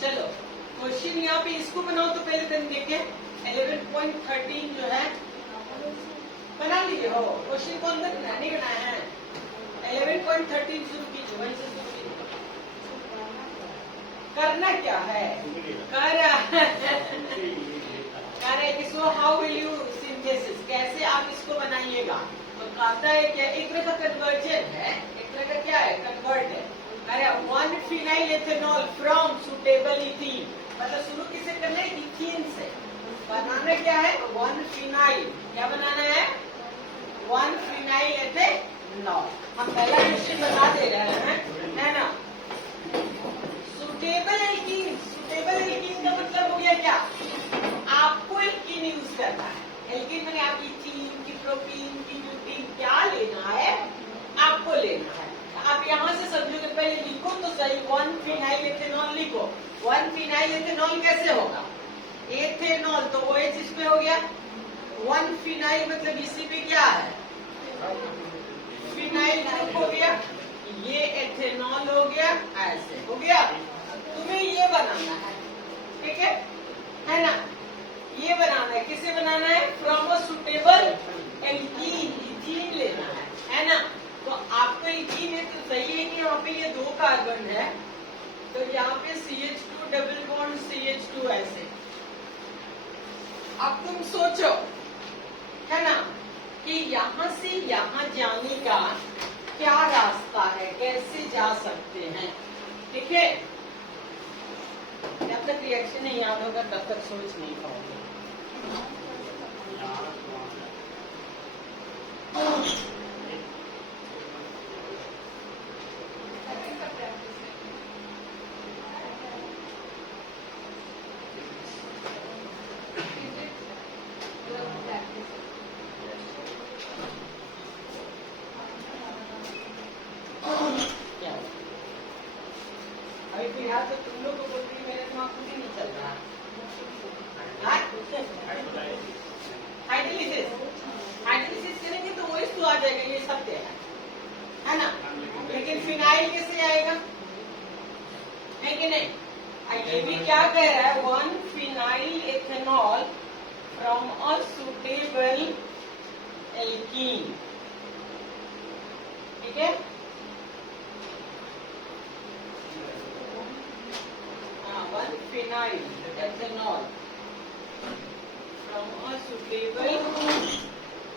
चलो क्वेश्चन यहाँ पे इसको बनाओ तो पहले दिन देखें 11.13 जो है बना लीजिए। हो क्वेश्चन को अंदर नहीं बनाया है। 11.13 शुरू कीजिए, वहीं से शुरू कीजिए। करना क्या है? So how will you synthesis, कैसे आप इसको बनाइएगा? तो कहता है क्या, एक तरह का कन्वर्जन है, एक तरह का क्या है, कन्वर्ट है। अरे 1 phenyl ethanol from suitable ethene, मतलब शुरू किसे करना है? इथीन से। बनाना क्या है? 1 फिनाइल, क्या बनाना है? 1 फिनाइल एथेनॉल। हम पहला क्वेश्चन बता दे रहे हैं, है ना। सुटेबल एल्कीन, सुटेबल एल्कीन का मतलब हो गया क्या? आपको एल्कीन यूज करना है। एल्कीन मैंने आपकी चीन की, प्रोपीन की, ब्यूटीन, क्या लेना है आपको लेना है। आप यहाँ से समझोगे, पहले लिखो तो सही, 1 फिनाइल एथेनॉल लिखो। 1 फिनाइल एथेनॉल कैसे होगा? एथेनॉल तो OH इसमें हो गया, 1 फिनाइल मतलब इसी पे क्या है? फिनाइल ग्रुप हो गया, ये एथेनॉल हो गया, ऐसे हो गया। तुम्हें ये बनाना है, ठीक है ना। ये बनाना है, किसे बनाना है? From a suitable alkene, ethene लेना है ना। तो आपको इथीन है तो सही है कि यहाँ पे ये 2 कार्बन है, तो यहाँ पे CH2 डबल बॉन्ड CH2 ऐसे। अब तुम सोचो, है ना, कि यहाँ से यहाँ जाने का क्या रास्ता है, कैसे जा सकते हैं, ठीक है। जब तक रिएक्शन नहीं याद होगा तब तक सोच नहीं पाओगे। अभी फिलहाल तो तुम लोग को बोल रही, मेरे दिमाग खुद ही नहीं चल रहा। हाइड्रोलिसिस, हाइड्रोलिसिस करेंगे तो OH तो आ जाएगा, ये सत्य है ना। लेकिन फिनाइल कैसे आएगा, है कि नहीं? ये भी क्या कह रहा है? 1 phenyl ethanol from a suitable alkene, ठीक है। 1 phenyl ethanol from a suitable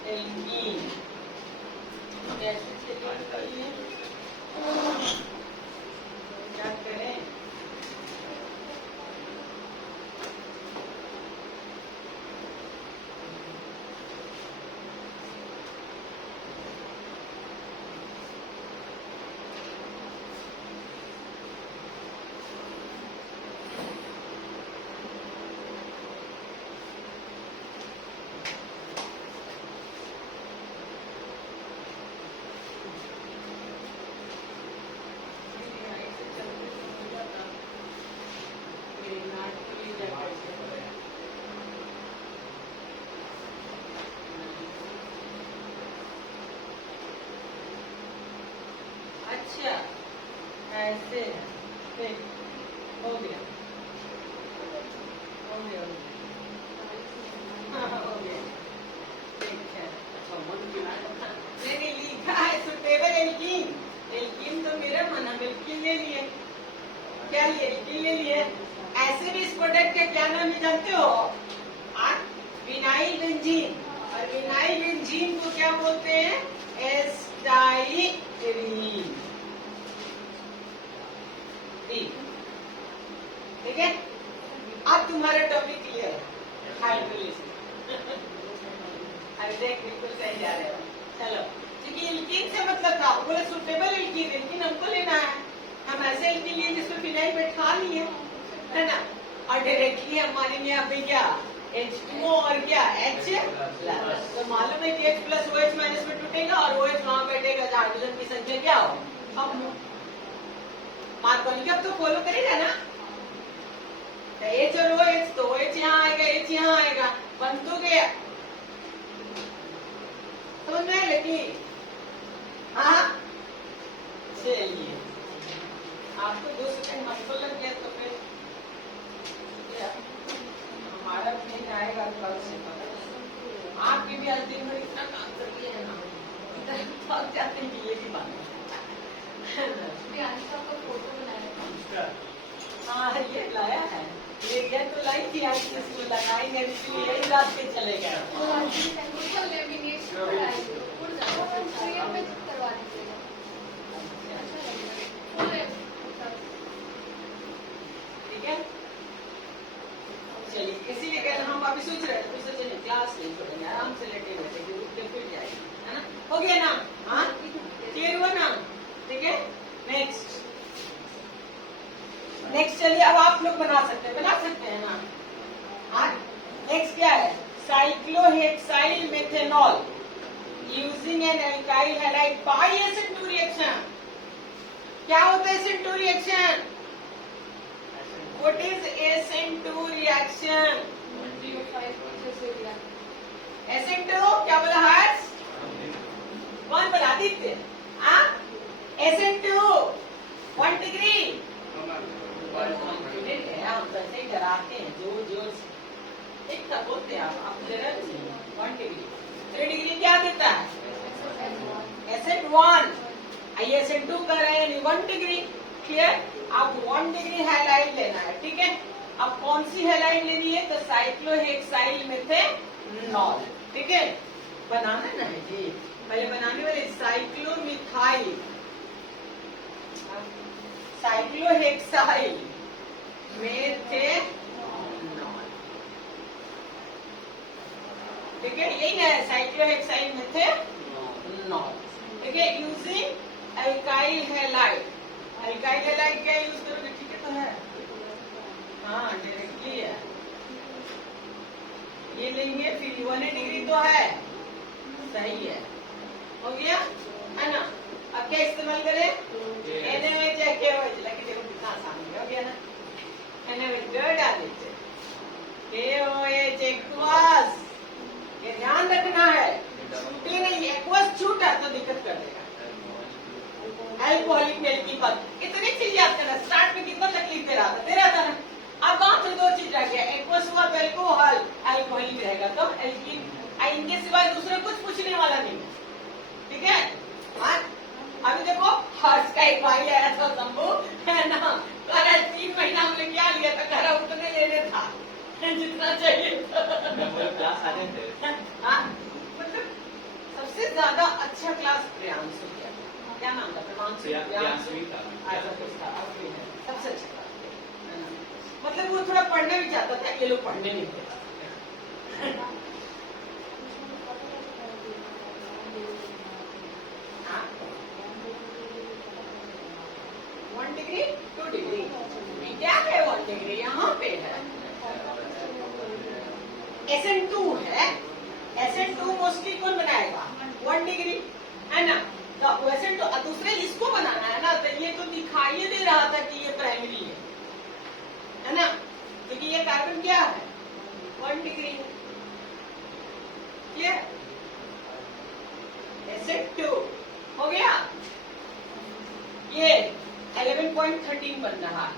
alkene, कैसे चलेगा? क्या करें? अच्छा ऐसे हो गया, हो गया, हाँ हो गया, ठीक है। नहीं लिखा है सुटेबल एल्कीन, एल्कीन तो मेरा मन, हम एल्कीन ले लिए, क्या लिए? एल्कीन ले लिए। ऐसे भी इस प्रोडक्ट का क्या नाम है जानते हो? विनाइल बेंजीन, और विनाइल बेंजीन को क्या बोलते हैं? एस्टाइरीन, ठीक है। अब तुम्हारा टॉपिक क्लियर है, हाइड्रोलिसिस। अरे देख बिल्कुल सही जा रहे हो। चलो, क्योंकि एल्कीन से मतलब था, बोले सुटेबल एल्कीन, एल्कीन हमको लेना है, हम ऐसे एल्कीन लिए जिसमें फिनाइल बैठा लिए, है ना। और डायरेक्टली हमारे यहाँ पे क्या H2O और क्या H प्लस, तो मालूम है कि H प्लस OH माइनस में टूटेगा और OH वहां बैठेगा जहाँ हाइड्रोजन की संख्या क्या हो, कम हो। मार्कोनी अब तो फॉलो करेगा ना, तो H और OH, तो OH यहाँ आएगा, H यहाँ आएगा, बन तो गया। समझ में लेकिन हाँ, चलिए आपको 2 सेकंड हमको लग गया तो फिर हाँ ये लाया है, ये गया तो लाई थी आज इसको लगाएंगे, इसलिए यही रात के चले गए। ठीक है, चलिए इसीलिए कल हम अभी सोच रहे थे, सोचे नहीं क्लास नहीं छोड़ेंगे, आराम से लेटे बैठे उठ के फिर जाएंगे, है ना। हो गया ना, हाँ क्लियर हुआ ना, ठीक है। नेक्स्ट चलिए अब आप लोग बना सकते हैं ना। हाँ नेक्स्ट क्या है, cyclohexyl methanol using an alkyl halide by SN2 reaction. क्या होता है SN2 reaction? What is SN2 reaction? SN2 क्या बोला हर्ष? कौन बोला? आदित्य। SN2 1 डिग्री हम कैसे डराते हैं, जो एक तक बोलते हैं आप जरा 1 डिग्री 3 डिग्री क्या देता है? SN1। SN2 कर रहे हैं 1 डिग्री। क्लियर, अब 1 डिग्री हैलाइड लेना है, ठीक है। अब कौन सी हैलाइड लेनी है? तो साइक्लोहेक्साइल मेथेनॉल, ठीक है। बनाना ना है जी, पहले बनाने वाले साइक्लोमिथाइल साइक्लोहेक्साइल मेथेनॉल, ठीक है, यही है साइक्लोहेक्साइल मेथेनॉल, ठीक है। Using alkyl halide. Alkyl halide क्या यूज करोगे? ठीक है, तो है, हाँ डायरेक्टली है, ये लेंगे फिर 1 डिग्री तो है, सही है, हो गया है ना। अब क्या इस्तेमाल करें? NaOH या KOH, लेकिन देखो कितना आसान हो गया ना। NaOH डाल देते, KOH एक्वस, ये ध्यान रखना है, छूटे नहीं, एक्वस छूटा तो दिक्कत कर देगा। अल्कोहलिक एल्कीन, इतनी चीज याद करना। स्टार्ट में कितना तकलीफ दे रहा था ना। अब वहां से 2 चीज रह गया, एक्वस हुआ तो एल्कोहल, अल्कोहलिक रहेगा तो एल्कीन, इनके सिवाय दूसरे कुछ पूछने वाला नहीं, ठीक है। हाँ अभी देखो हर्ष का एक भाई आया था शंभू, है ना, कह रहा 3 महीना हमने क्या लिया था, कह रहा उतने लेने था जितना चाहिए क्लास आते थे। हाँ मतलब सबसे ज्यादा अच्छा क्लास प्रियांशु किया, क्या नाम था? प्रियांशु था, सबसे अच्छा क्लास, मतलब वो थोड़ा पढ़ना भी चाहता था, ये लोग पढ़ने नहीं देता। 1 डिग्री 2 डिग्री क्या है? 1 डिग्री यहाँ पे है, SN2 है। SN2 मोस्टली कौन बनाएगा? 1 डिग्री, है ना। तो SN2 दूसरे इसको बनाना है ना, तो ये तो दिखाई दे रहा था कि ये प्राइमरी है ना, क्योंकि ये कार्बन क्या है? 1 डिग्री, क्लियर। SN2 हो गया, ये 11.13 बन रहा है।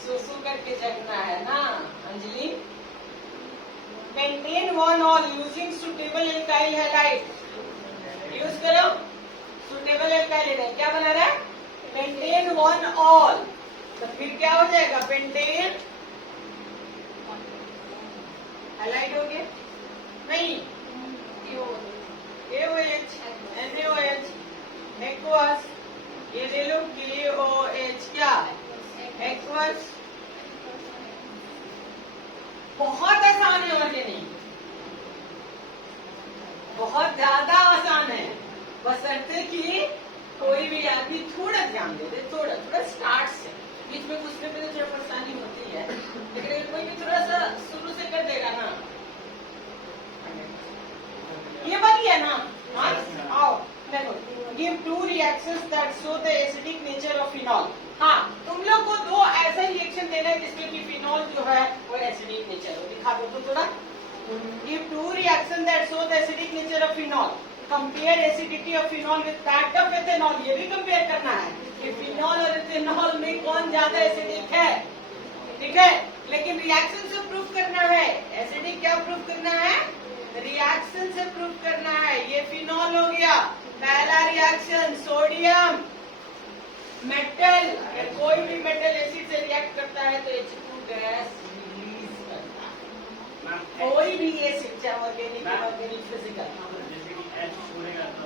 सुसु करके जगना है ना Anjali. Maintain 1 all using suitable alkyl halide, use करो सुटेबल एल्काइल हैलाइड। क्या बना रहा है? मेंटेन 1 ऑल, तो फिर क्या हो जाएगा? पेंटेन हैलाइड हो गया, नहीं KOH NaOH एक्वस, ये ले लो KOH क्या है? एक्वस। बहुत आसान है और ये नहीं, बहुत ज्यादा आसान है, बशर्ते कि कोई भी आदमी थोड़ा ध्यान दे दे, थोड़ा स्टार्ट से। बीच में घुसने पे तो थोड़ा परेशानी होती है, लेकिन कोई भी थोड़ा सा शुरू से कर देगा ना। ये बन गया ना। हाँ आओ देखो, give 2 reactions that show the acidic nature of phenol. हाँ तुम लोग को 2 ऐसा रिएक्शन देना है जिसमें कि फिनॉल जो है वो एसिडिक नेचर हो। दिखा दो तो थोड़ा। Give 2 reaction that show the acidic nature of phenol. Compare acidity of phenol with that of ethanol. ये भी कंपेयर करना है कि फिनॉल और एथेनॉल में कौन ज्यादा एसिडिक है, ठीक है। लेकिन रिएक्शन से प्रूव करना है, एसिडिक क्या प्रूव करना है? रिएक्शन से प्रूव करना है। ये फिनॉल फिनॉल हो गया। पहला रिएक्शन सोडियम मेटल, अगर कोई भी मेटल एसिड से रिएक्ट करता है तो H2 गैस रिलीज करता है। कोई भी एसिड, चाहे ऑर्गेनिक इनऑर्गेनिक फिजिकल, जैसे कि H छोड़ेगा तो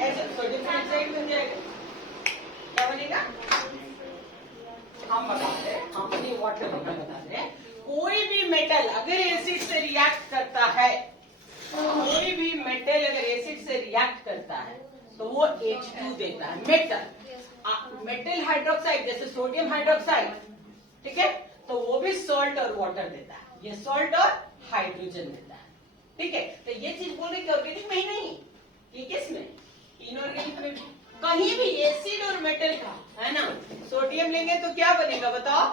ऐसे सोडियम हाइड्रोक्साइड बन जाएगा। क्या बनेगा? हम बता रहे हैं, हम अपनी वाटर में बता रहे हैं, कोई भी मेटल अगर एसिड से रिएक्ट करता है, कोई भी मेटल अगर एसिड से रिएक्ट करता है तो वो H2 देता है। मेटल हाइड्रोक्साइड जैसे सोडियम हाइड्रोक्साइड, ठीक है, तो वो भी सॉल्ट और वाटर देता है, ये सॉल्ट और हाइड्रोजन देता है। ठीक है, तो ये चीज बोल रहे कि ऑर्गेनिक में ही नहीं, ये किस में, इनऑर्गेनिक में भी, कहीं भी एसिड और मेटल का, है ना। सोडियम लेंगे तो क्या बनेगा बताओ?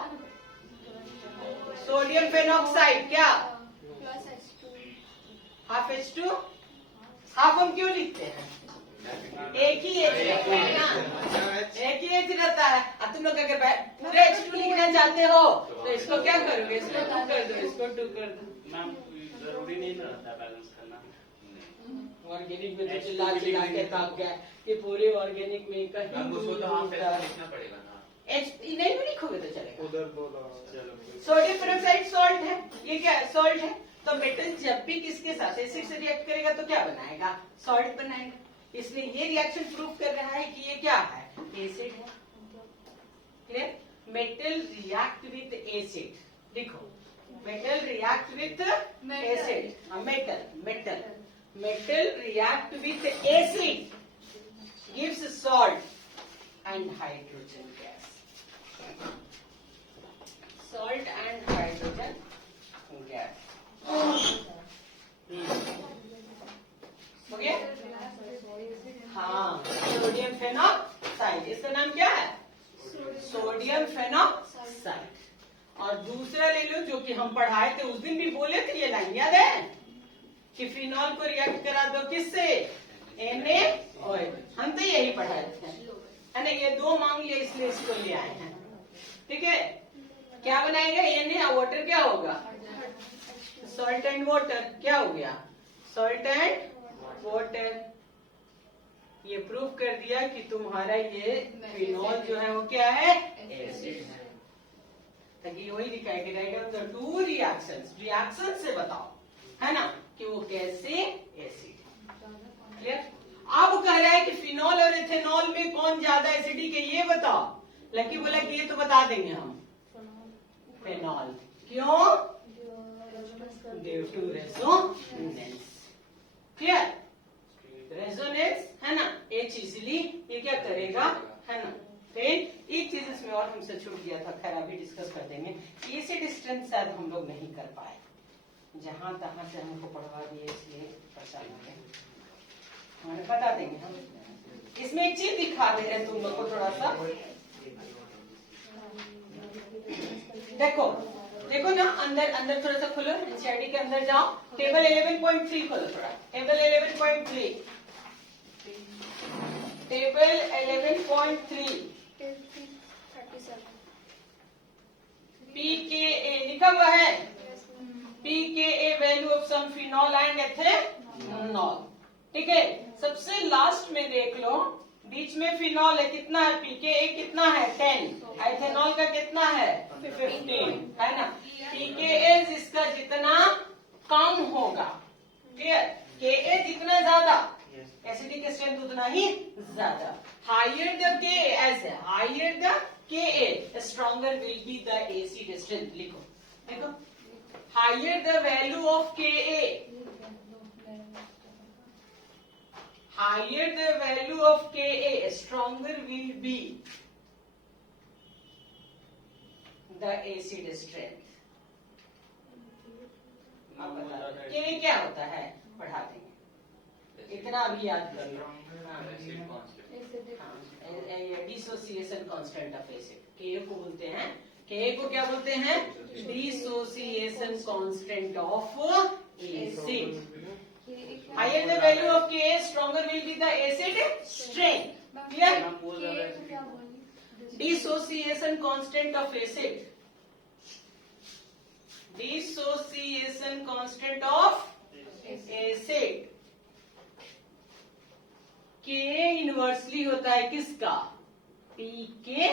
सोडियम फेनॉक्साइड, क्या हाफ H2, हाफ हम क्यों लिखते हैं? एक ही एच रहता है ना, एक ही एच रहता है। अब तुम लोग अगर पूरे H2 लिखना चाहते हो तो इसको क्या करोगे? इसको 2 कर दो, इसको 2 कर दो। मैम जरूरी नहीं रहता बैलेंस करना। ऑर्गेनिक में तो चिल्ला चिल्ला के ताक गया कि पूरे ऑर्गेनिक में कहीं उसको तो हाफ लिखना पड़ेगा ना। एच नहीं भी लिखोगे तो चलेगा। उधर बोला सोडियम पेरोक्साइड सॉल्ट है, ये क्या है? सॉल्ट है। तो मेटल जब भी किसके साथ एसिड से रिएक्ट करेगा तो क्या बनाएगा? सॉल्ट बनाएगा। इसलिए ये रिएक्शन प्रूव कर रहा है कि ये क्या है? एसिड है। Clear? Metal react with acid, लिखो, metal react with acid, metal react with acid gives salt and hydrogen gas, salt and hydrogen gas. हो गया? हाँ, सोडियम फेनॉक्साइड, इसका नाम क्या है? Sodium phenoxide. और दूसरा ले लो जो कि हम पढ़ाए थे, उस दिन भी बोले थे ये लाइन, याद है कि फिनॉल को रिएक्ट करा दो किससे? NaOH, हम तो यही पढ़ाए थे, है ना। ये 2 मांग लिया इसलिए इसको ले आए हैं। ठीक है, क्या बनाएगा? Na वाटर क्या होगा? सॉल्ट एंड वाटर, क्या हो गया? Salt and water. ये प्रूव कर दिया कि तुम्हारा ये फिनॉल जो है वो क्या है? एसिड है। ताकि वही दिखाया कि right on the 2 reactions, reaction से बताओ, है ना, कि वो कैसे एसिड है। क्लियर? अब कह रहा है कि फिनॉल और इथेनॉल में कौन ज्यादा एसिडिक है ये बताओ। लकी बोला कि ये तो बता देंगे हम, फिनॉल। क्यों? Due to resonance. Clear? Resonance, है ना, H इजिली ये क्या करेगा, है ना। फिर एक चीज इसमें और हमसे छूट गया था, खैर अभी डिस्कस कर देंगे। एसिड स्ट्रेंथ शायद हम लोग नहीं कर पाए, जहां तहां से हमको पढ़वा दिए इसलिए परेशान हो गए, हमें बता देंगे हम। इसमें एक चीज दिखा दे रहे हैं तुम लोग को थोड़ा सा, देखो देखो ना, अंदर थोड़ा सा खोलो, एनसीईआरटी के अंदर जाओ, टेबल 11.3 खोलो थोड़ा, टेबल 11.3, टेबल 11.3, pKa लिखा हुआ है, pKa value of some phenol and ethanol. ठीक है, सबसे लास्ट में देख लो, बीच में फिनॉल है, कितना है? pKa कितना है? 10। एथेनॉल का कितना है? 15, है ना। pKa इसका जितना कम होगा, क्लियर, Ka जितना ज्यादा, एसिडिक स्ट्रेंथ उतना ही ज्यादा। हायर द Ka, ऐसे higher the Ka stronger will be the acid strength. लिखो देखो, higher the value of Ka, higher the value of Ka, stronger will be the acid strength. अब बता दो Ka क्या होता है, पढ़ा देंगे, इतना भी याद कर लो। Dissociation constant of acid, Ka को बोलते हैं, Ka को क्या बोलते हैं? Dissociation constant of acid. Higher the value of Ka, stronger will be the acid strength. Clear? Dissociation constant of acid. Dissociation constant of acid acid के inversely होता है किसका? पीके।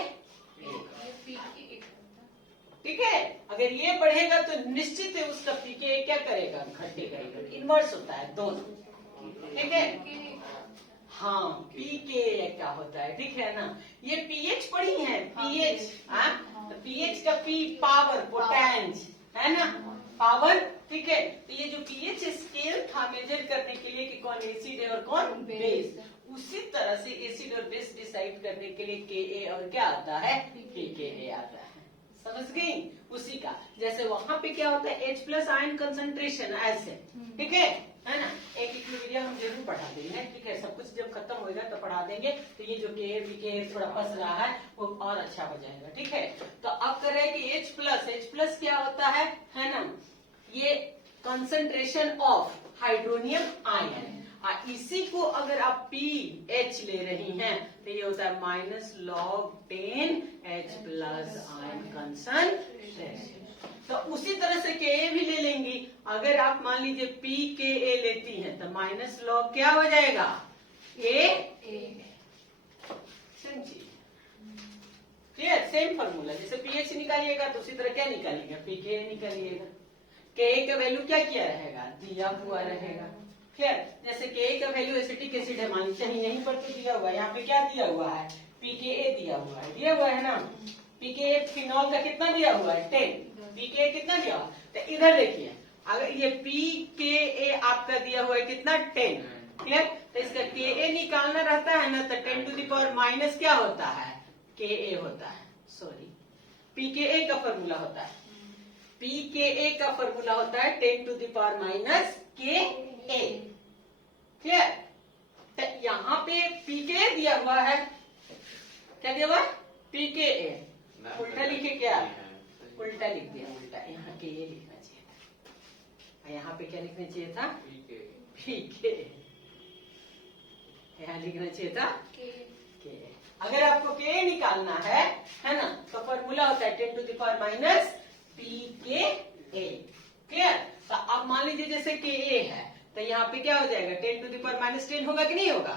ठीक है, अगर ये बढ़ेगा तो निश्चित है उसका पीके क्या करेगा? घटे करेगा। इनवर्स होता है दोनों। ठीक है, हाँ पीके क्या होता है? ठीक है ना, ये पीएच पढ़ी है, पीएच। हाँ, तो पीएच का पी पावर, पोटेंज है ना, पावर। ठीक है, तो ये जो पीएच स्केल था मेजर करने के लिए कि कौन एसिड है और कौन बेस, उसी तरह से एसिड और बेस डिसाइड करने के लिए के और क्या आता है? पीके आता है। समझ गई? उसी का जैसे वहां पे क्या होता है? H+ आयन कंसंट्रेशन ऐसे। ठीक है ना, एक इक्विलिब्रियम हम जरूर बढ़ा देंगे। ठीक है, सब कुछ जब खत्म होएगा तो बढ़ा देंगे, तो ये जो के पीके थोड़ा फंस रहा है वो और अच्छा हो जाएगा। ठीक है, तो अब कर रहे हैं कि H+ क्या होता है ना, ये कंसंट्रेशन ऑफ हाइड्रोनियम आयन। इसी को अगर आप पीएच ले रही हैं तो ये होता है -log10 H+ आयन कंसंट्रेशन। तो उसी तरह से के भी ले लेंगी। अगर आप मान लीजिए पी के ए लेती हैं तो -log क्या हो जाएगा? ए। सेम चीज, क्लियर? Same formula. जैसे पीएच निकालिएगा तो उसी तरह क्या निकालिएगा? पी के निकालिएगा। के का वैल्यू क्या किया रहेगा? दिया हुआ रहेगा। क्लियर? जैसे के का वैल्यू एसिटिक एसिड है, मान लीजिए यहीं पर तो दिया हुआ है, यहाँ पे क्या दिया हुआ है? पीके दिया हुआ है ना। पीके फिनॉल का कितना दिया हुआ है? 10। पीके कितना दिया हुआ? तो इधर देखिए, अगर ये पीके आपका दिया हुआ है कितना? 10। क्लियर? तो इसका के निकालना रहता है ना, तो 10 टू द पावर माइनस क्या होता है? के होता है। सॉरी, पीके का फॉर्मूला होता है, पीके का फॉर्मूला होता है 10 टू द पावर माइनस के। क्लियर? तो यहाँ पे पीके दिया हुआ है, क्या दिया हुआ है? पीके। उल्टा लिखे क्या? उल्टा लिख दिया, उल्टा। यहाँ के लिखना चाहिए था, यहाँ पे क्या लिखना चाहिए था? पीके। यहाँ लिखना चाहिए था के। अगर आपको के निकालना है ना, तो फॉर्मूला होता है 10 to the power minus pK. Clear? तो अब मान लीजिए जैसे के है तो यहाँ पे क्या हो जाएगा? 10 टू द पावर माइनस 10 होगा कि नहीं होगा?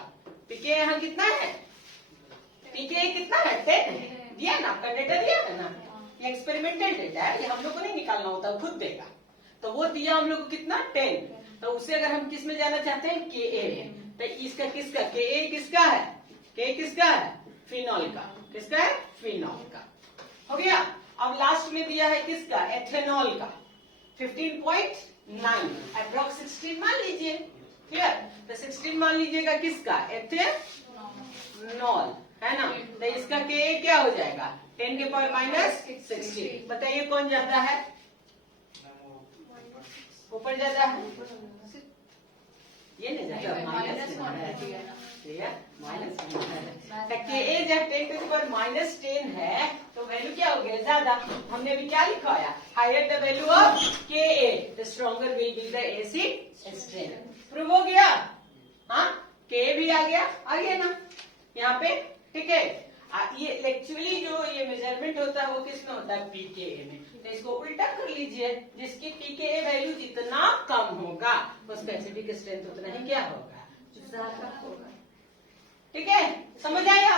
पीके यहाँ कितना है? पीके कितना है? 10 है। दिया ना, आपका डेटा दिया है ना, ये एक्सपेरिमेंटल डेटा है, ये हम लोग को नहीं निकालना होता, खुद देगा। तो वो दिया हम लोग को कितना? 10। तो उसे अगर हम किस में जाना चाहते हैं? के। तो इसका किसका? के किसका है? के किसका है? फिनॉल का। किसका है? फिनॉल का। हो गया। अब लास्ट में दिया है किसका? एथेनॉल का 15.9, अप्रॉक्स 16 मान लीजिए। क्लियर? तो 16 मान लीजिएगा किसका? एथेनॉल है ना। तो इसका के क्या हो जाएगा? 10 के पावर माइनस 16। बताइए कौन जाता है? ऊपर जाता है, ये नहीं जाता, माइनस के जब 10 टू द पावर माइनस 10 है तो वैल्यू क्या हो गया? ज्यादा। हमने अभी क्या लिखवाया? हायर द वैल्यू ऑफ के the stronger will be the acid strength. Prove हो गया? हाँ, के भी आ गया ना यहाँ पे। ठीक है, ये एक्चुअली जो ये मेजरमेंट होता है वो किस में होता है? पीके में। तो इसको उल्टा कर लीजिए, जिसकी पीके वैल्यू जितना कम होगा उसका एसिडिक स्ट्रेंथ उतना ही क्या होगा? ज्यादा होगा। ठीक है, समझ आया?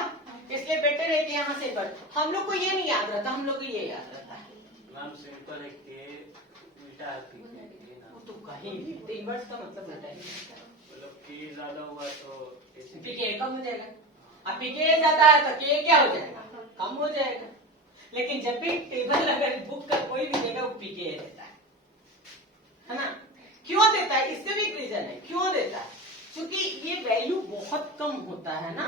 इसलिए बेटर है कि यहाँ से बढ़। हम लोग को ये नहीं याद रहता, हम लोग को ये याद रहता है। मैम सिंपल है के उल्टा वो तो कहीं भी तो इनवर्स का मतलब होता है, मतलब के ज्यादा हुआ तो पीके कम हो जाएगा। अब पीके ज्यादा है तो के क्या हो जाएगा? कम हो जाएगा। लेकिन जब भी टेबल अगर बुक का कोई भी देगा वो पीके देता है ना। क्यों देता है? इससे भी एक रीजन है क्यों देता है, क्योंकि ये वैल्यू बहुत कम होता है ना।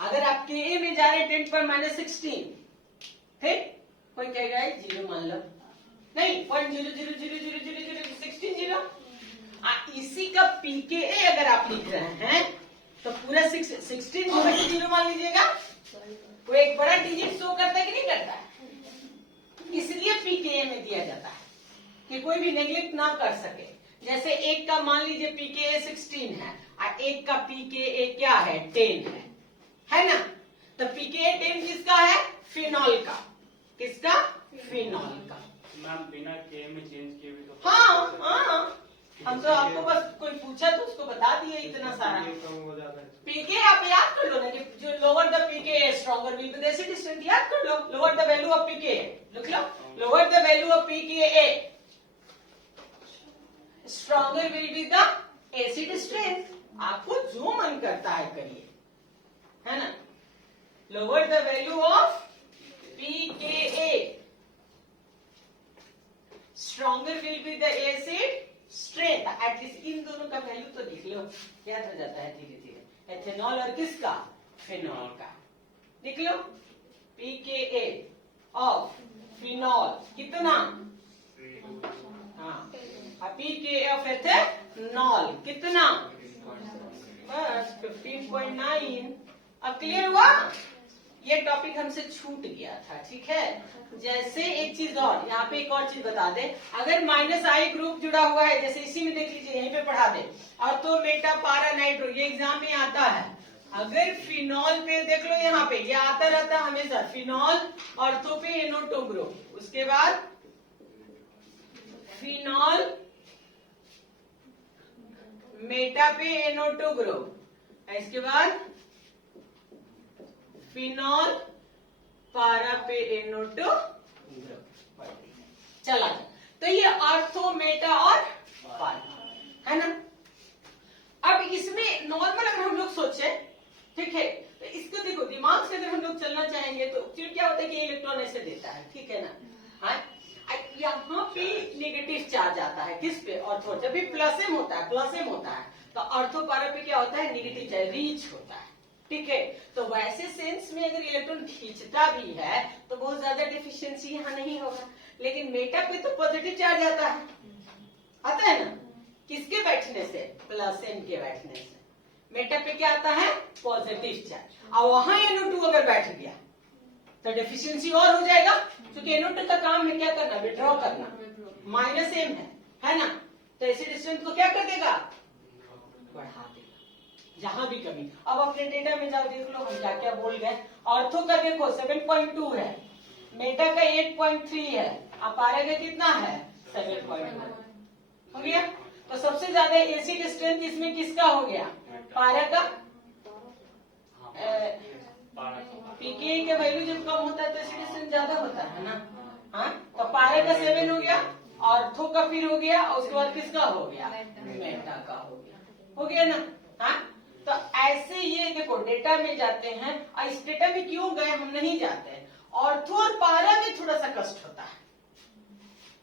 अगर आप के में जा रहे 10 पर -16, ठीक, कोई कहेगा 0 मान लो, नहीं 0.0000016 0। इसी का पीके अगर आप लिख रहे हैं तो पूरा 16 0 मान लीजिएगा। वो एक बड़ा डिजिट शो करता है कि नहीं करता है? इसलिए पीके में दिया जाता है कि कोई भी नेग्लेक्ट ना कर सके। जैसे एक का मान लीजिए पीके 16 है और एक का पीके क्या है? 10 है ना। तो पीके 10 किसका है? फिनॉल का। किसका? फिनॉल का। मैम बिना के में चेंज किए भी तो हाँ, हम तो आपको बस पूछा तो उसको बता दिए इतना सारा। कम हो जाता है। पीके आप याद कर लो ना कि जो lower the pK stronger will be the acid strength, याद कर लो। Lower the value of pK, लिख लो, lower the value of pK stronger will be the acid strength. आपको जो मन करता है करिए, है ना। Lower the value of pK stronger will be the acid strength. At least इन दोनों का वैल्यू तो लिख लो, याद हो जाता है धीरे धीरे। एथेनॉल और किसका, फिनॉल का, लिख लो। पीके ऑफ फिनॉल कितना, हाँ, पीके ऑफ एथेनॉल कितना, बस 15.9। अब क्लियर हुआ, ये टॉपिक हमसे छूट गया था, ठीक है। जैसे एक चीज और, यहाँ पे एक और चीज बता दे, अगर -I ग्रुप जुड़ा हुआ है, जैसे इसी में देख लीजिए, यहीं पे पढ़ा दे, ऑर्थो मेटा पारा नाइट्रो, ये एग्जाम में आता है। अगर फिनॉल पे देख लो, यहाँ पे ये आता रहता है हमेशा, फिनॉल ऑर्थो पे NO2 ग्रुप, उसके बाद फिनॉल मेटा पे NO2 ग्रुप, इसके बाद फिनॉल पारा पे NO2 ग्रुप। चला, तो ये ऑर्थो मेटा और पारा है ना। अब इसमें नॉर्मल अगर हम लोग सोचे, ठीक है, तो इसको देखो, दिमाग से अगर हम लोग चलना चाहेंगे तो फिर क्या होता है कि इलेक्ट्रॉन ऐसे देता है, ठीक है ना। हाँ, यहाँ पे नेगेटिव चार्ज आता है, किस पे, ऑर्थो। जब भी प्लस एम होता है, तो ऑर्थो पारा पे क्या होता है, नेगेटिव चार्ज रीच होता है, ठीक है। तो वैसे सेंस में अगर इलेक्ट्रॉन खींचता भी है तो बहुत ज्यादा डिफिशियंसी यहाँ नहीं होगा, लेकिन मेटा पे तो पॉजिटिव चार्ज आता है ना, किसके बैठने से, प्लस एम के बैठने से। मेटा पे क्या आता है, पॉजिटिव चार्ज, और वहां NO2 अगर बैठ गया तो डेफिशिएंसी और हो जाएगा, क्योंकि NO2 का काम है क्या करना, विड्रॉ करना, -M है ना। तो एसिड स्ट्रेंथ को क्या कर देगा, बढ़ा देगा, जहां भी कमी। अब अपने डेटा में जाओ, देख लो हम क्या क्या बोल गए। ऑर्थो का देखो 7.2 है, मेटा का 8.3 है, अब पारा का कितना है, 7.1 हो गया। तो सबसे ज्यादा एसिड स्ट्रेंथ इसमें किसका हो गया, पारा का। पीके का वैल्यू जब कम होता है तो एसिड स्ट्रेंथ ज्यादा होता है ना। हाँ, तो पारा का 7 हो गया, ऑर्थो का फिर हो गया, और उसके बाद किसका हो गया, मेटा का हो गया ना। हाँ, तो ऐसे ये देखो डेटा में जाते हैं, और इस डेटा में क्यों गए हम नहीं जाते हैं। ऑर्थो और पारा में थोड़ा सा कष्ट होता है,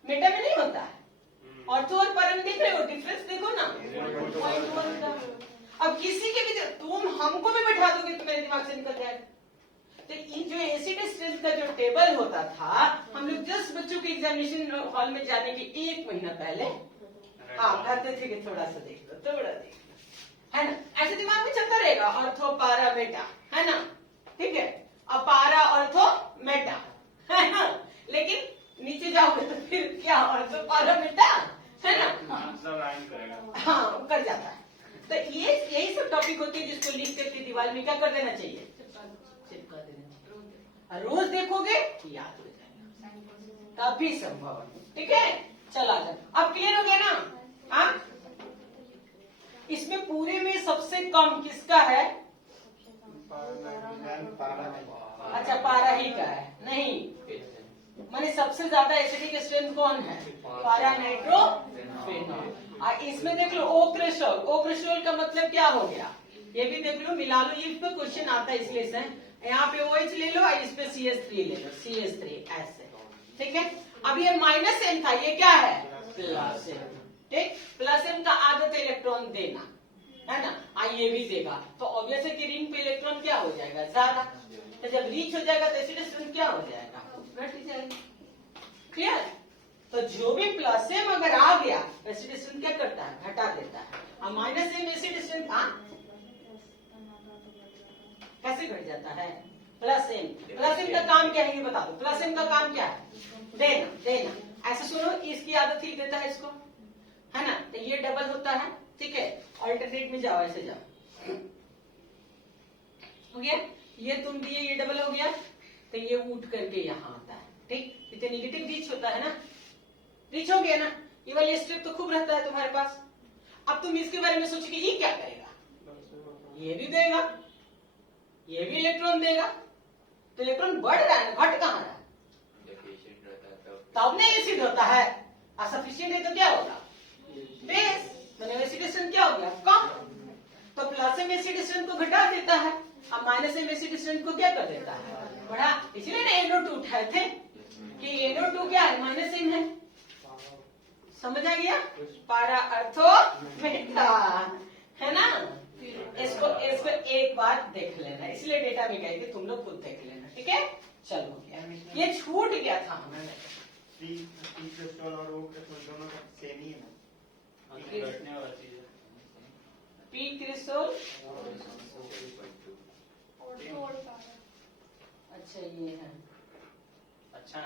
मेटा में नहीं होता है। ऑर्थो और पारा में देख रहे हो डिफरेंस, देखो ना। अब किसी के भी, तुम हमको भी बैठा दोगे तो मेरे दिमाग से निकल जाएगा। तो ये जो एसिड स्ट्रेंथ का जो टेबल होता था, हम लोग 10 बच्चों के एग्जामिनेशन हॉल में जाने के 1 महीना पहले, हाँ, कहते थे कि थोड़ा सा देख लो, थोड़ा देख लो, है ना। ऐसे दिमाग में चलता रहेगा, ऑर्थो पारा मेटा, है ना, ठीक है। अब पारा ऑर्थो मेटा, है ना, लेकिन नीचे जाओगे तो फिर क्या, ऑर्थो पारा मेटा, है ना, हाँ, कर जाता है। तो ये यही सब टॉपिक होती है जिसको लिख करके दीवार में क्या कर देना चाहिए, चिपका देना चाहिए। रोज देखोगे याद हो जाएगा, तभी संभव है, ठीक है। चला जाए, अब क्लियर हो गया ना। हाँ, इसमें पूरे में सबसे कम किसका है, अच्छा, पारा ही का है, नहीं, माने सबसे ज्यादा एसिडिक स्ट्रेंथ कौन है, पारा नाइट्रो फिनॉल। और इसमें देख लो ओक्रेशोल, ओक्रेशोल का मतलब क्या हो गया, ये भी देख लो, मिला लो, ये पे क्वेश्चन आता है इसलिए से, यहाँ पे OH ले लो और इस पे CH3 ले लो, CH3 ऐसे, ठीक है। अब ये -M था, ये क्या है, +M, ठीक। +M का आदत इलेक्ट्रॉन देना, है ना, ये भी देगा, तो ऑब्वियस है कि रिंग पे इलेक्ट्रॉन क्या हो जाएगा, ज्यादा। तो जब रीच हो जाएगा तो एसिड स्ट्रेंथ क्या हो जाएगा, घट जाएगा, क्लियर। तो जो भी +M अगर आ गया, एसिड स्ट्रेंथ क्या करता है, घटा देता है। और -M एसिड स्ट्रेंथ कैसे घट जाता है, +M का काम क्या है ये बता दो। +M का काम क्या है, देना। ऐसे सुनो, इसकी आदत ही देता है इसको, है ना, तो ये डबल होता है, ठीक है। अल्टरनेट में जाओ, ऐसे जाओ, हो गया, ये तुम दिए, ये डबल हो गया, तो ये उठ करके यहाँ आता है, ठीक। इतने नेगेटिव रीच होता है ना, रीच हो गया ना, ये वाली स्टेप तो खूब रहता है तुम्हारे पास। अब तुम इसके बारे में सोचो कि ये क्या करेगा, ये भी देगा, ये भी इलेक्ट्रॉन देगा, तो इलेक्ट्रॉन बढ़ रहा है, घट कहाँ रहा है, तब नहीं एसिड होता है। असफिशियंट है तो क्या होगा, बेस, मैंने एसिडेशन क्या हो गया, कम। तो प्लस एम एसिडेशन को घटा देता है, अब माइनस एम एसिडेशन को क्या कर देता है, बढ़ा। इसलिए ना NO2 उठाए थे कि NO2 क्या है, माइनस एम है। समझ आ गया, पारा अर्थो मेटा, है ना। इसको एक बार देख लेना, इसलिए डेटा में गए थे, तुम लोग खुद देख लेना, ठीक है। चलो ये छूट गया था हमें। और वो दोनों का सेम ही है ना, घटने वाला चीज है। पी क्रिस्टल, अच्छा ये है, अच्छा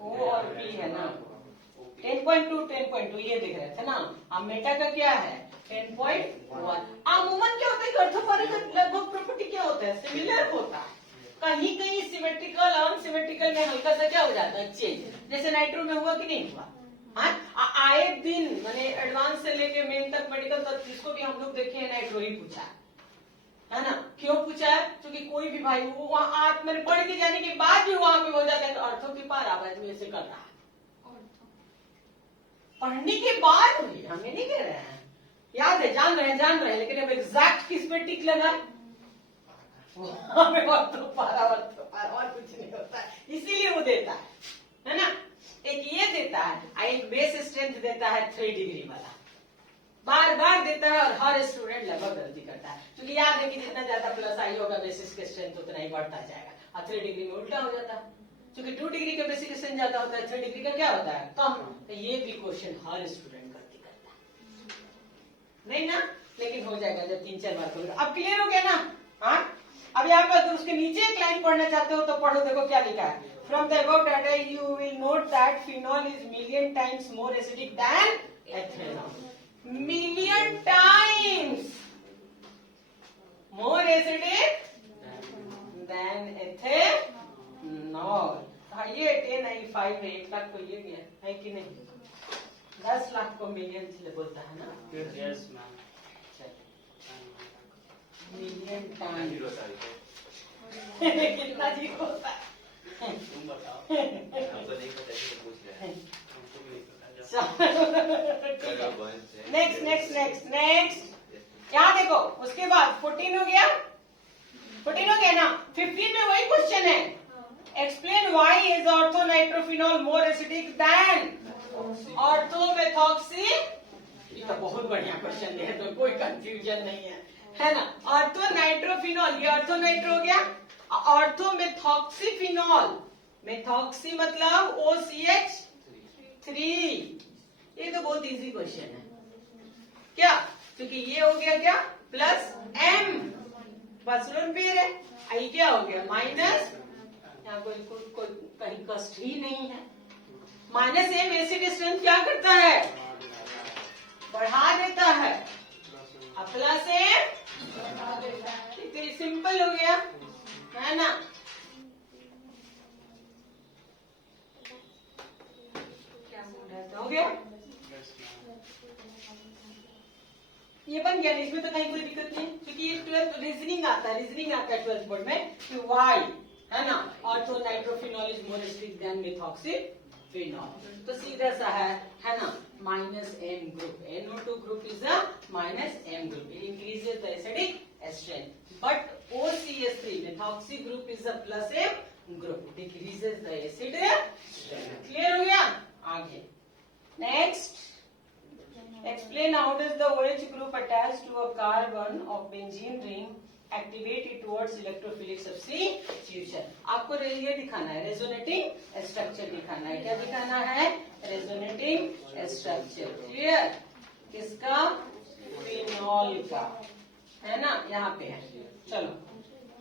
ओ और पी है ना, 10.2 ये दिख रहे थे ना। अब मेटा का क्या है, 10.1। अमूमन क्या होता है, अर्थोपैरा का लगभग प्रॉपर्टी क्या होता है, सिमिलर होता है। कहीं कहीं सिमेट्रिकल अनसिमेट्रिकल में हल्का सा क्या हो जाता है, चेंज, जैसे नाइट्रो में हुआ कि नहीं हुआ। हाँ, आए दिन मैंने एडवांस से लेके मेन तक मेडिकल तक जिसको भी हम लोग देखे हैं नाइट्रो ही पूछा है ना। क्यों पूछा है, क्योंकि कोई भी भाई वो वहां आज मैंने पढ़ के जाने के बाद भी वहां पे हो जाता है तो अर्थों के पार आवाज में से कर रहा है, पढ़ने के बाद हुई, हमें नहीं कह रहे हैं, याद है, जान रहे हैं, लेकिन अब एग्जैक्ट किस पे टिक लगा, हमें और कुछ नहीं होता है, इसीलिए वो देता है ना। एक ये देता है, एक बेस स्ट्रेंथ देता है 3 डिग्री वाला, बार बार देता है और हर स्टूडेंट लगभग गलती करता है, क्योंकि याद है कि जितना ज्यादा प्लस आई होगा बेसिस के स्ट्रेंथ उतना ही बढ़ता जाएगा, और 3 डिग्री में उल्टा हो जाता है, क्योंकि 2 डिग्री का बेसिक स्ट्रेंथ ज्यादा होता है, 3 डिग्री का क्या होता है, कम। तो ये भी क्वेश्चन हर स्टूडेंट गलती करता है, नहीं ना, लेकिन हो जाएगा जब 3-4 बार करोगे। अब क्लियर हो गया ना। हाँ, अब यहाँ पर उसके नीचे एक लाइन पढ़ना चाहते हो तो पढ़ो, देखो क्या लिखा है। From the above data you will note that phenol is million times more acidic then ethanol, million times more acidic then ethanol. हाँ, ये 1095 में 1 लाख को ये गया है कि नहीं, 10 लाख को मिलियन से बोलता है ना। यस मैम, मिलियन टाइम कितना जी होता है, तुम बताओ। हमको नहीं पता, इसलिए पूछ रहे हैं। नेक्स्ट यहाँ देखो, उसके बाद 14 हो गया, 14 हो गया ना। 15 में वही क्वेश्चन है, explain why is orthonitrophenol more acidic than orthomethoxy. ये तो बहुत बढ़िया क्वेश्चन है, तो कोई कंफ्यूजन नहीं है ना। ऑर्थोनाइट्रोफिनॉल, ये ऑर्थोनाइट्रो हो गया, ऑर्थोमेथॉक्सीफिनॉल, मेथॉक्सी मतलब OCH3। ये तो बहुत इजी क्वेश्चन है क्या, क्योंकि ये हो गया क्या, प्लस M बसलोन पेयर है, आई क्या हो गया माइनस, यहाँ कोई कहीं कष्ट ही नहीं है। माइनस M एसिड स्ट्रेंथ क्या करता है, बढ़ा देता है, प्लस M बढ़ा देता है, तो सिंपल हो गया है ना। हो गया, ये बन गया, इसमें तो कहीं कोई दिक्कत नहीं, क्योंकि ये 12th रीजनिंग आता है 12th बोर्ड में कि वाई है ना, orthonitrophenol is more acidic than methoxyphenol. तो सीधा सा है ना, minus M group, NO2 group is a minus M group, it increases the acidic strength, but OCH3 methoxy group is a plus M group, decreases the acid strength। Clear हो गया, आगे next, explain how does the OH group attached to a carbon of benzene ring activate it towards electrophilic substitution। आपको ये दिखाना है, resonating structure दिखाना है, क्या दिखाना है, रेजोनेटिंग स्ट्रक्चर। क्लियर, किसका, फिनॉल का, है ना, यहाँ पे है। चलो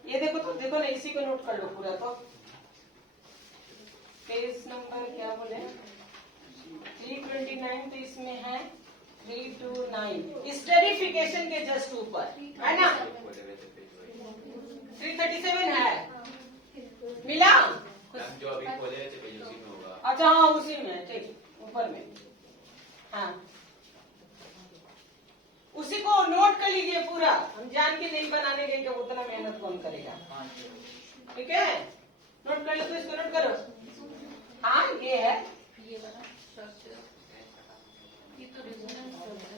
ये देखो, तो देखो ना, इसी को नोट कर लो पूरा। तो पेज नंबर क्या बोले, 329, तो इसमें है 329, स्टेरिफिकेशन के जस्ट ऊपर है ना, 337 है, मिला जो अभी खोले थे पेज उसी में होगा। अच्छा हाँ उसी में, ठीक ऊपर में, हाँ उसी को नोट कर लीजिए पूरा, हम जान के नहीं बनाने देंगे, उतना मेहनत कौन करेगा। ठीक है, नोट कर लो, तो इसको नोट करो। हाँ ये है, ये वाला स्ट्रक्चर, ये तो रेजोनेंस स्ट्रक्चर।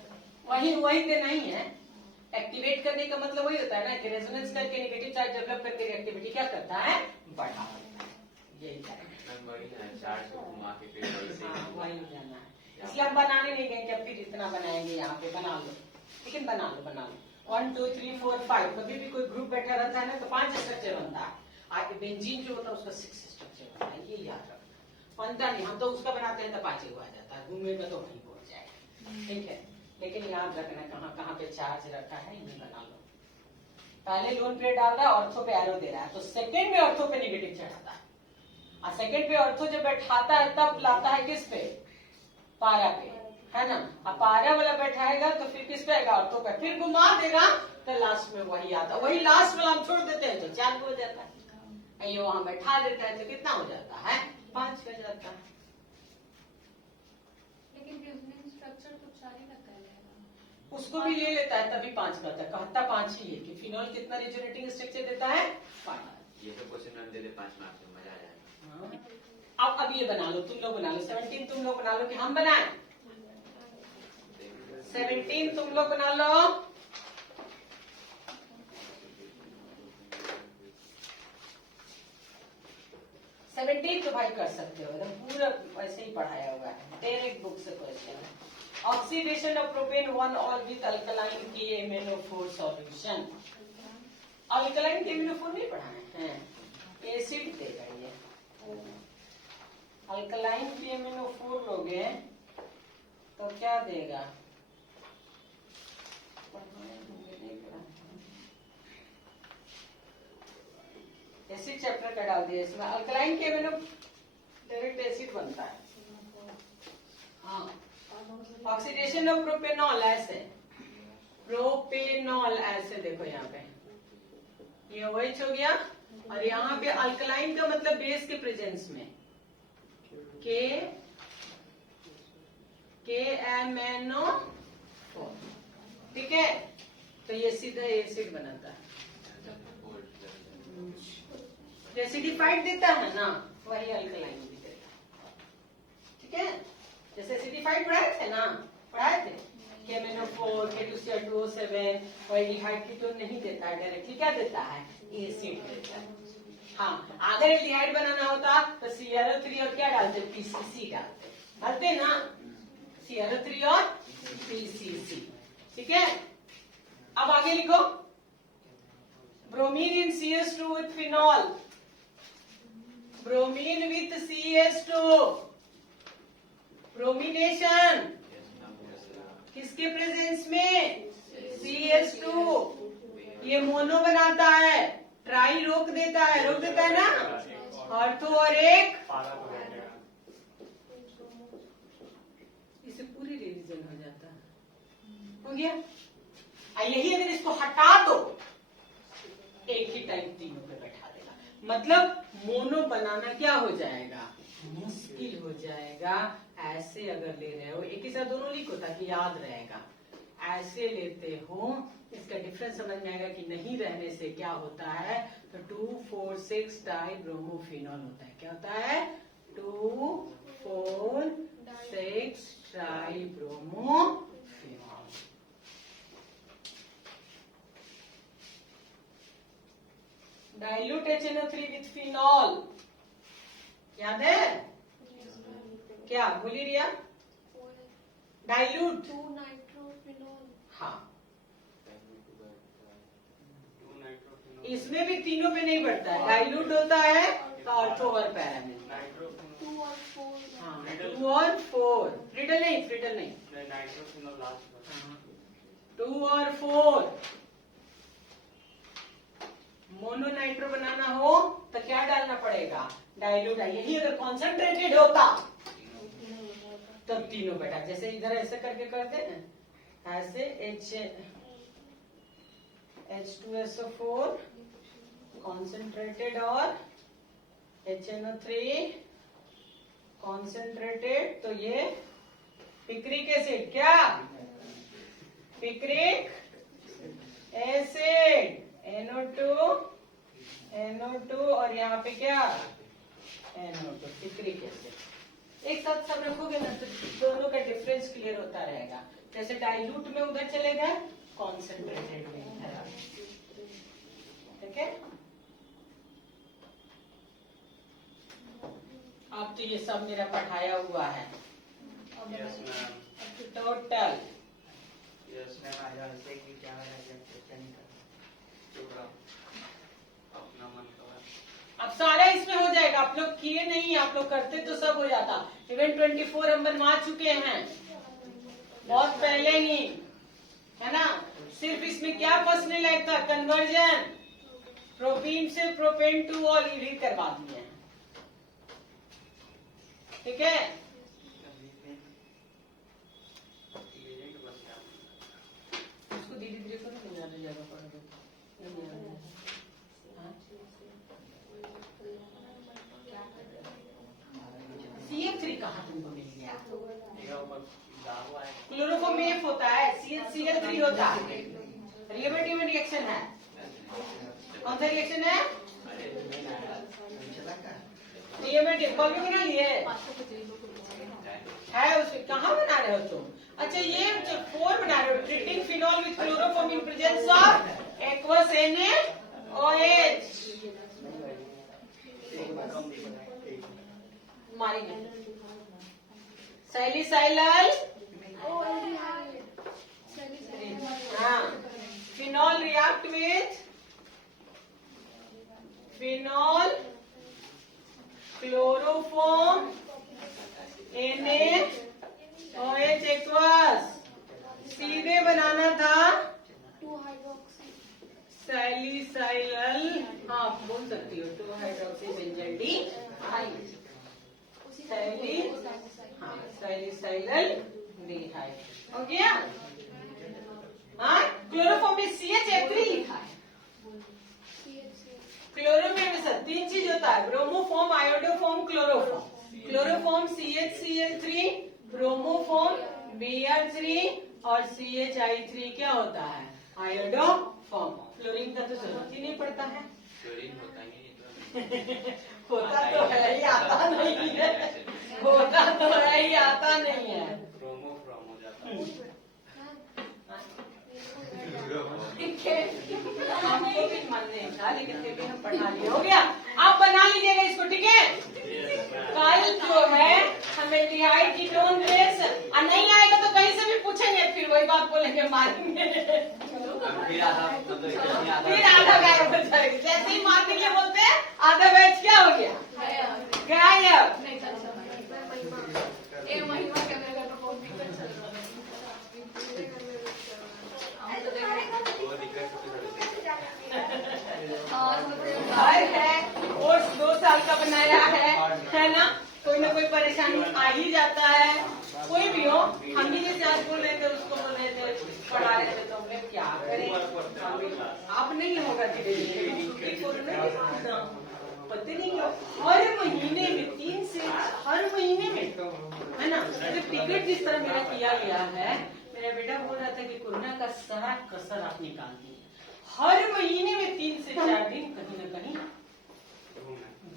वही देना ही है। एक्टिवेट करने का मतलब वही होता है ना कि रेजोनेंस करके नेगेटिव चार्ज डेवलप करके एक्टिविटी क्या करता है, बढ़ा देता है। यही है। मैम वही है, चार्ज को घुमा के फिर वही से हाँ वही जाना है, इसलिए हम बनाने नहीं गए कि अब फिर इतना बनाएंगे यहाँ पे, बना लो, लेकिन बना लो 1 2 3 4 5। कभी भी कोई ग्रुप बैठा रहता है ना तो 5 स्ट्रक्चर बनता है, और बेंजीन जो होता है उसका 6 स्ट्रक्चर बनता है, ये याद रखना। बनता नहीं, हम तो उसका बनाते हैं तो 5 ही आ जाता है, घूमेगा तो वहीं पहुंच जाएगा। ठीक है, लेकिन याद रखना कहाँ कहाँ पे चार्ज रखा है, ये बना लो। पहले लोन पे डाल रहा है, ऑर्थो पे एरो दे रहा है, तो सेकंड में ऑर्थो पे नेगेटिव चढ़ाता है, और सेकंड पे ऑर्थो जब बैठाता है तब लाता है किस पे, पारा पे, है ना। अब पारा वाला बैठाएगा तो फिर किस पे आएगा, ऑर्थो पे, फिर घुमा देगा तो लास्ट में वही आता है। वही लास्ट वाला हम छोड़ देते हैं तो 4 हो जाता है, ये वहां बैठा देता है तो कितना हो जाता है, 5 हो जाता है। लेकिन रेजोनेंस स्ट्रक्चर तो 4 ही रखा है। उसको भी ले लेता है तभी 5 का था, कहता 5 ही है कि फिनॉल कितना रेजोनेटिंग स्ट्रक्चर देता है, 5। ये तो क्वेश्चन मैम दे दे 5 मार्क्स में, मजा आ जाएगा। अब ये बना लो, तुम लोग बना लो 17, तुम लोग बना लो कि हम बनाए, 17 तुम लोग बना लो। सेवेंटीन तो भाई कर सकते हो, एकदम पूरा वैसे ही पढ़ाया हुआ है, डायरेक्ट बुक से क्वेश्चन है। Oxidation of propane 1 all with alkaline KMnO4 solution. Alkaline KMnO4 नहीं पढ़ाए हैं, एसिड देगा ये। अल्कलाइन KMnO4 लोगे तो क्या देगा, एसिड चैप्टर का डाल दिया इसमें। अल्कलाइन KMnO डायरेक्ट एसिड बनता है। हाँ, ऑक्सीडेशन ऑफ प्रोपेनॉल ऐसे, प्रोपेनॉल ऐसे देखो यहाँ पे, ये OH हो गया, और यहाँ पे अल्कलाइन का मतलब बेस के प्रेजेंस में KMnO4, ठीक है, तो ये सीधा एसिड बनाता है। एसिडिफाइड देता है ना, वही अल्कलाइन भी देता है। ठीक है, जैसे एसिडिफाइड पढ़ाए थे ना, पढ़ाए थे KMnO4 K2Cl2O7, वही एल्डिहाइड कीटोन नहीं देता है, डायरेक्टली क्या देता है, एसिड देता है। हाँ, अगर एल्डिहाइड बनाना होता तो ClO3 और क्या डालते, PCC डालते ना, ClO3 और PCC। ठीक है, अब आगे लिखो, bromine in CH2 with phenol, bromine with CH2, bromination किसके प्रेजेंस में, CH2, ये मोनो बनाता है, ट्राई रोक देता है ना, ऑर्थो और एक, इसे पूरी रिवीजन हो जाता है, हो गया। यही अगर इसको हटा दो एक ही टाइम तीनों पे बैठा देगा, मतलब मोनो बनाना क्या हो जाएगा, मुश्किल हो जाएगा। ऐसे अगर ले रहे हो, एक ही साथ दोनों लिखो ताकि याद रहेगा, ऐसे लेते हो, इसका डिफरेंस समझ में आएगा कि नहीं रहने से क्या होता है, तो 2,4,6 डाइब्रोमोफिनॉल होता है। क्या होता है, 2,4,6 डाइब्रोमोफिनॉल। डाइल्यूट HNO3 विथ फिनॉल, याद है क्या, भूली रिया, डाइल्यूट, 2 नाइट्रोफिनॉल। हाँ, इसमें भी तीनों पे नहीं बढ़ता है, डाइल्यूट होता है तो ऑर्थो और पैरा में। 2 और 4। हाँ, 2 और 4, फ्रिडल नहीं, नाइट्रोफिनॉल लास्ट में। 2 और 4। मोनो नाइट्रो बनाना हो तो क्या डालना पड़ेगा, डाइल्यूट। यही अगर कॉन्सेंट्रेटेड होता तब तीनों बैठा, जैसे इधर ऐसे करके करते हैं, ऐसे H2SO4 कॉन्सेंट्रेटेड और HNO3 कॉन्सेंट्रेटेड, तो ये पिक्रिक एसिड क्या, पिक्रिक एसिड NO2 और यहाँ पे क्या NO2 पिक्रिक एसिड। एक साथ सब रखोगे ना तो दोनों का डिफरेंस क्लियर होता रहेगा। जैसे डाइल्यूट में उधर चले गए, कॉन्सेंट्रेटेड में इधर आ गए। ठीक है, अब तो ये सब मेरा पढ़ाया हुआ है yes ma'am. Total. Yes ma'am. आज ऐसे कि क्या है चेक नहीं करना। चुप रहो, अपना मन का। अब सारा इसमें हो जाएगा। आप लोग किए नहीं, आप लोग करते तो सब हो जाता। इवन 24 हम बनवा चुके हैं बहुत पहले ही, है ना। सिर्फ इसमें क्या फंसने लायक था, कन्वर्जन प्रोपीन से प्रोपेन टू ऑल रीड करवा दिए हैं। ठीक है, उसको धीरे धीरे करो, नहीं ज्यादा ज्यादा पढ़ दो। CH3 कहाँ तुमको मिल गया? क्लोरोफॉर्म में F होता है, CH3 होता है। रिलेटिव रिएक्शन है। कौन सा रिएक्शन है? रिलेटिव। कॉपी बना लिए है, उसमें कहाँ बना रहे हो तुम? अच्छा, ये 4 बना रहे हो। Treating phenol with chloroform in presence of aqueous NaOH। मारेंगे सैलिसाइलल, हाँ, phenol react with phenol chloroform NaOH aqueous. सीधे बनाना था 2-हाइड्रोक्सी, हाँ बोल सकती हो 2-हाइड्रोक्सी बेंजल डी सैलिसाइलल डिहाइड हो गया। हाँ, क्लोरोफॉर्म में CH3 लिखा है। क्लोरोफॉर्म में सब 3 चीज होता है, bromoform, iodoform, chloroform. Chloroform CH3, bromoform Br3 और CHI3 क्या होता है, आयोडोफॉर्म। फ्लोरीन का तो जरूरत ही नहीं पड़ता है। क्लोरीन होता ही नहीं तो होता तो है ही, आता नहीं है। होता तो है ही, आता नहीं है। प्रोमो फ्रॉम हो जाता है। ठीक है, हमको भी मन नहीं था, लेकिन फिर भी हम पढ़ा लिए। हो गया, आप बना लीजिएगा इसको। ठीक है, कल जो है हमें डिहाइड कीटोन बेस नहीं आएगा तो कहीं से भी पूछेंगे, फिर वही बात बोलेंगे, मारेंगे। फिर आधा गायब हो जाएगा। जैसे ही मारने के लिए बोलते हैं, आधा बैच क्या हो गया, गायब। महिमा के मेरे घर में बहुत दिक्कत चल रहा है। और 2 साल का बनाया है ना। कोई ना कोई परेशानी आ ही जाता है, कोई भी हो। हम भी जैसे आज बोल रहे थे, उसको बोल रहे थे, पढ़ा रहे थे, तो हमने क्या करें। अब नहीं होगा धीरे धीरे, पता नहीं क्यों हर महीने में 3 से हर महीने में, है ना। टिकट जिस तरह मेरा किया गया है, मेरा बेटा बोल रहा था कि कोरोना का सारा कसर आप निकाल दिए। हर महीने में 3 से 4 दिन कहीं न कहीं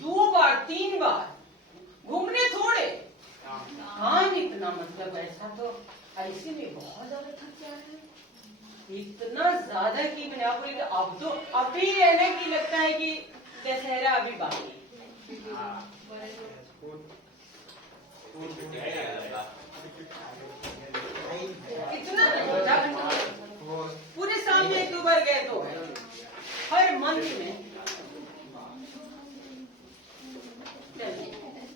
2 बार 3 बार घूमने थोड़े। हाँ, इतना मतलब ऐसा तो ऐसे में बहुत ज्यादा थक जा रहे हैं, इतना ज्यादा कि मैंने आपको बोली, अब तो अभी रहने की लगता है कि दशहरा अभी बाकी। इतना नहीं होता, पूरे साल में 1-2 बार गए तो हर मंथ में